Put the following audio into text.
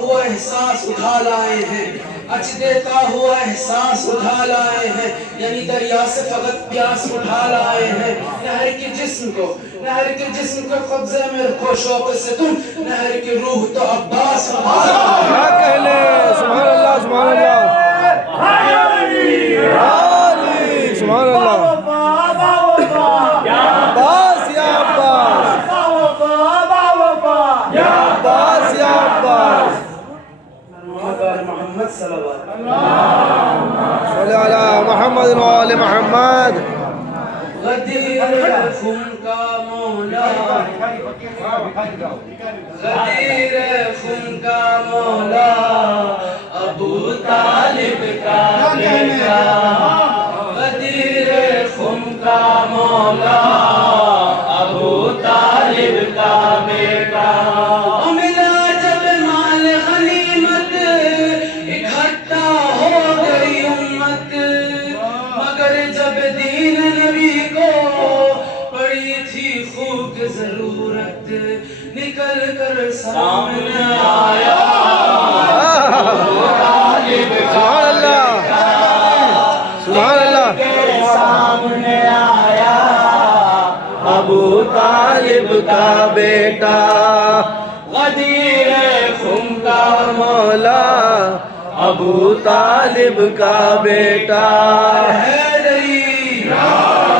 ہوا احساس اٹھا لائے ہیں، اچ دیتا ہوا احساس اٹھا لائے ہیں، یعنی دریا سے فقط پیاس اٹھا لائے ہیں۔ نہر کے جسم کو قبضے میں رکھو شوق سے تم، نہر کی روح تو عباس کیا کہنے، سبحان اللہ سبحان اللہ، سبحان اللہ، عباس یا عباس، یا عباس یا عباس، محمد صلی اللہ صلی علی محمد و آل محمد۔ غدیر خون کا مولا، غدیر خون کا مولا، ابو طالب کا بیٹا، غدیر خون کا مولا، ابو طالب کا بیٹا۔ ملا جب مال غنیمت، اکٹھا ہو گئی امت، مگر جب دین نبی کو پڑی تھی خوب ضرورت، نکل کر سامنے آیا سبحان اللہ سبحان اللہ، سامنے آیا ابو طالب کا بیٹا، غدیر خون کا مولا، ابو طالب کا بیٹا۔ حیدری